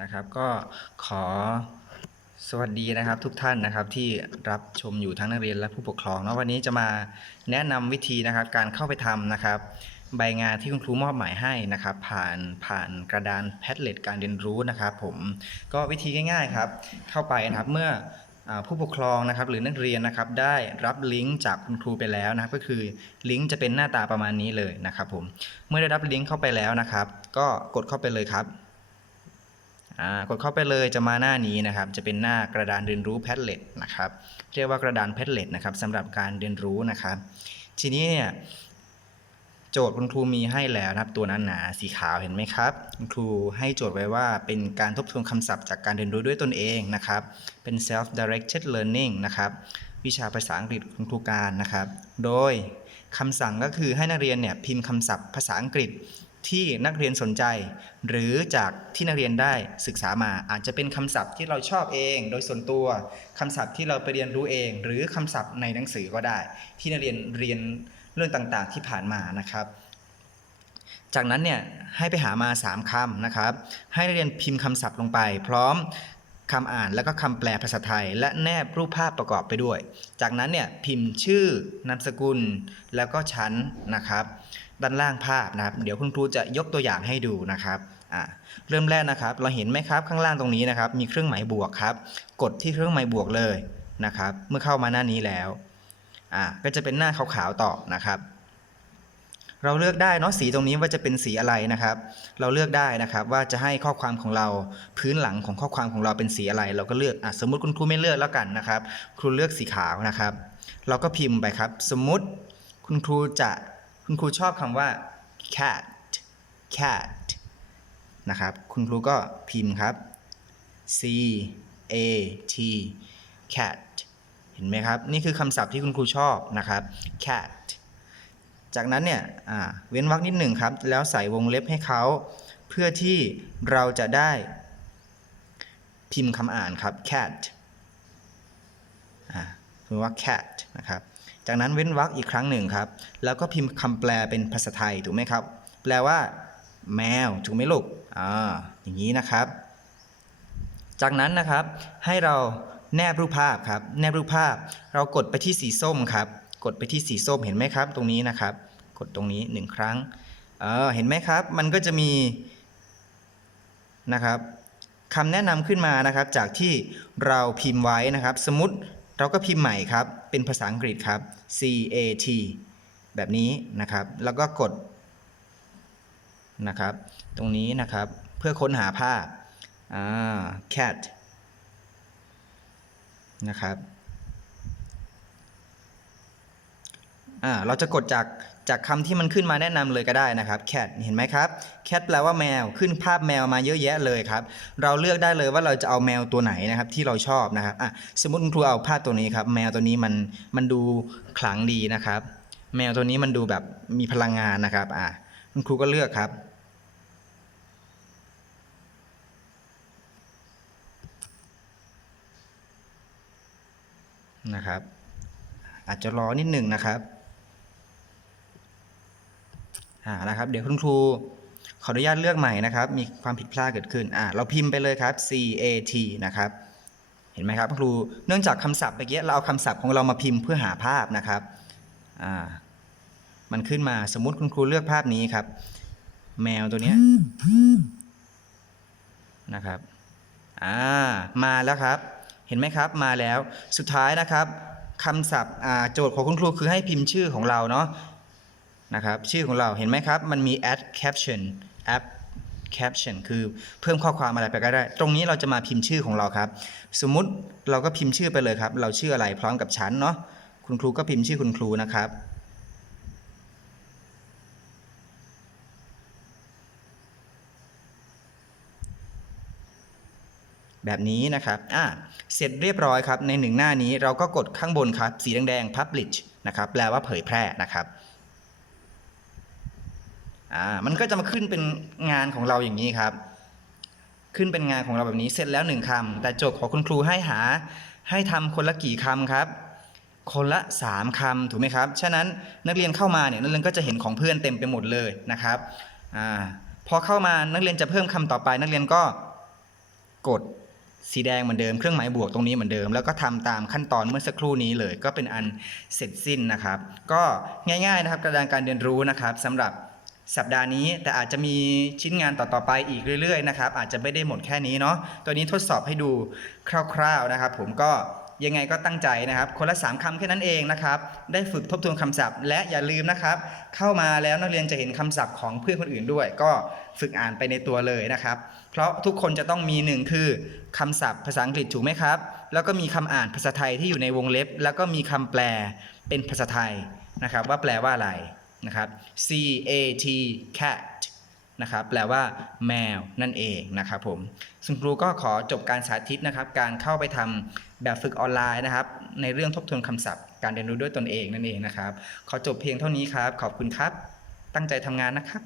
นะครับก็ขอสวัสดีนะครับทุกท่านนะครับที่รับชมอยู่ทั้งนักเรียนและผู้ปกครองเนาะวันนี้จะมาแนะนำวิธีนะครับการเข้าไปทำนะครับ ใบงานที่คุณครูมอบหมายให้นะครับ ผ่านผ่านกระดานแพทเลตการเรียนรู้นะครับ ผมก็วิธีง่าย ๆครับ เข้าไปนะครับเมื่อผู้ปกครองนะครับหรือนักเรียนนะครับได้รับลิงก์จากคุณครูไปแล้วนะครับก็คือลิงก์จะเป็นหน้าตาประมาณนี้เลยนะครับผมเมื่อได้รับลิงก์เข้าไปแล้วนะครับ ก็กดเข้าไปเลยครับ กดเข้าไปเลยจะมาหน้านี้นะครับ จะเป็นหน้ากระดานเรียนรู้แพทเล็ตนะครับ เรียกว่ากระดานแพทเล็ตนะครับสำหรับการเรียนรู้นะครับ ทีนี้เนี่ยโจทย์คุณครูมีให้แล้วนะครับ ตัวหนาสีขาวเห็นไหมครับคุณครูให้โจทย์ไว้ว่าเป็นการทบทวนคำศัพท์จากการเรียนรู้ด้วยตนเองนะครับ เป็น self directed learning นะครับ วิชาภาษาอังกฤษคุณครูการนะครับ โดยคำสั่งก็คือให้นักเรียนเนี่ยพิมพ์คำศัพท์ภาษาอังกฤษ ที่นักเรียนสนใจ หรือจากที่นักเรียนได้ศึกษามา อาจจะเป็นคำศัพท์ที่เราชอบเอง โดยส่วนตัวคำศัพท์ที่เราไปเรียนรู้เอง หรือคำศัพท์ในหนังสือก็ได้ ที่นักเรียนเรียนเรื่องต่างๆ ที่ผ่านมานะครับ จากนั้นเนี่ยให้ไปหามา 3คำนะครับ ให้นักเรียนพิมพ์คำศัพท์ลงไป พร้อมคำอ่านแล้วก็คำแปลภาษาไทย และแนบรูปภาพประกอบไปด้วย จากนั้นเนี่ยพิมพ์ชื่อนามสกุลแล้วก็ชั้นนะครับ ด้านล่างภาพนะครับ เดี๋ยวคุณครูจะยกตัวอย่างให้ดูนะครับเริ่มแรกนะครับ เราเห็นไหมครับข้างล่างตรงนี้นะครับ มีเครื่องหมายบวกครับ กดที่เครื่องหมายบวกเลยนะครับ เมื่อเข้ามาหน้านี้แล้วก็จะเป็นหน้าขาวๆต่อนะครับเราเลือกได้เนาะสีตรงนี้ว่าจะเป็นสีอะไรนะครับ เราเลือกได้นะครับว่าจะให้ข้อความของเราพื้นหลังของข้อความของเราเป็นสีอะไร เราก็เลือกอสมมติคุณครูไม่เลือกแล้วกันนะครับ ครูเลือกสีขาวนะครับ เราก็พิมพ์ไปครับ สมมติคุณครูจะ คุณครูชอบคำว่า cat cat นะครับ คุณครูก็พิมพ์ครับ c a t cat เห็นไหมครับ นี่คือคำศัพท์ที่คุณครูชอบนะครับ cat จากนั้นเนี่ยเว้นวรรคนิดหนึ่งครับ แล้วใส่วงเล็บให้เขา เพื่อที่เราจะได้พิมพ์คำอ่านครับ cat คือว่า cat นะครับ จากนั้นเว้นวรรคอีกครั้งหนึ่งครับ แล้วก็พิมพ์คำแปลเป็นภาษาไทยถูกไหมครับ แปลว่า แมวถูกไหมลูกอ่าอย่างนี้นะครับ จากนั้นนะครับให้เราแนบรูปภาพครับ แนบรูปภาพ เรากดไปที่สีส้มครับ กดไปที่สีส้มเห็นไหมครับ ตรงนี้นะครับ กดตรงนี้หนึ่งครั้งเออเห็นไหมครับ มันก็จะมีนะครับคำแนะนำขึ้นมานะครับ จากที่เราพิมพ์ไว้นะครับ สมมติ เราก็พิมพ์ใหม่ครับ เป็นภาษาอังกฤษครับ C A T แบบนี้นะครับ แล้วก็กดนะครับ ตรงนี้นะครับเพื่อค้นหาภาพ cat นะครับ อ่าเราจะกดจากจากคำที่มันขึ้นมาแนะนำเลยก็ได้นะครับ cat เห็นไหมครับ cat แปลว่าแมวขึ้นภาพแมวมาเยอะแยะเลยครับ เราเลือกได้เลยว่าเราจะเอาแมวตัวไหนนะครับที่เราชอบนะครับอะสมมติคุณครูเอาภาพตัวนี้ครับแมวตัวนี้มันมันดูขลังดีนะครับ แมวตัวนี้มันดูแบบมีพลังงานนะครับอะคุณครูก็เลือกครับนะครับ อาจจะรอนิดหนึ่งนะครับ อ่านะครับเดี๋ยวคุณครูขออนุญาตเลือกใหม่นะครับ มีความผิดพลาดเกิดขึ้นอ่าเราพิมพ์ไปเลยครับ C A T นะครับเห็นไหมครับครูเนื่องจากคำศัพท์เมื่อกี้เราเอาคำศัพท์ของเรามาพิมพ์เพื่อหาภาพนะครับอ่ามันขึ้นมาสมมุติคุณครูเลือกภาพนี้ครับ แมวตัวเนี้ยนะครับอ่ามาแล้วครับ เห็นไหมครับมาแล้วสุดท้ายนะครับคำศัพท์โจทย์ของคุณครูคือให้พิมพ์ชื่อของเราเนาะ นะครับชื่อของเราเห็นไหมครับ มันมี add caption add caption คือเพิ่มข้อความอะไรไปก็ได้ ตรงนี้เราจะมาพิมพ์ชื่อของเราครับ สมมุติเราก็พิมพ์ชื่อไปเลยครับ เราชื่ออะไรพร้อมกับชั้นเนาะคุณครูก็พิมพ์ชื่อคุณครูนะครับแบบนี้นะครับ อ่า เสร็จเรียบร้อยครับ ในหนึ่งหน้านี้เราก็กดข้างบนครับ สีแดงๆ publish นะครับ แปลว่าเผยแพร่นะครับ อ่ามันก็จะมาขึ้นเป็นงานของเราอย่างนี้ครับ ขึ้นเป็นงานของเราแบบนี้เสร็จแล้วหนึ่งคำแต่โจทย์ของคุณครูให้หา ให้ทำคนละกี่คำครับ คนละ3คำถูกไหมครับ ฉะนั้นนักเรียนเข้ามาเนี่ยนักเรียนก็จะเห็นของเพื่อนเต็มไปหมดเลยนะครับอ่าพอเข้ามานักเรียนจะเพิ่มคำต่อไป นักเรียนก็กดสีแดงเหมือนเดิมเครื่องหมายบวกตรงนี้เหมือนเดิม แล้วก็ทำตามขั้นตอนเมื่อสักครู่นี้เลย ก็เป็นอันเสร็จสิ้นนะครับ ก็ง่ายๆนะครับกระดานการเรียนรู้นะครับสำหรับ สัปดาห์นี้ แต่อาจจะมีชิ้นงานต่อๆไปอีกเรื่อยๆนะครับอาจจะไม่ได้หมดแค่นี้เนาะตัวนี้ทดสอบให้ดูคร่าวๆนะครับ ผมก็ยังไงก็ตั้งใจนะครับ คนละ 3คำแค่นั้นเองนะครับ ได้ฝึกทบทวนคำศัพท์ และอย่าลืมนะครับ เข้ามาแล้วนักเรียนจะเห็นคำศัพท์ของเพื่อนคนอื่นด้วย ก็ฝึกอ่านไปในตัวเลยนะครับ เพราะทุกคนจะต้องมีหนึ่งคือคำศัพท์ภาษาอังกฤษถูกไหมครับ แล้วก็มีคำอ่านภาษาไทยที่อยู่ในวงเล็บ แล้วก็มีคำแปลเป็นภาษาไทยนะครับ ว่าแปลว่าอะไร นะครับ C A T cat นะครับแปลว่าแมวนั่นเองนะครับผมซึ่งครูก็ขอจบการสาธิตนะครับ การเข้าไปทำแบบฝึกออนไลน์นะครับ ในเรื่องทบทวนคำศัพท์ การเรียนรู้ด้วยตนเองนั่นเองนะครับ ขอจบเพียงเท่านี้ครับ ขอบคุณครับ ตั้งใจทำงานนะครับ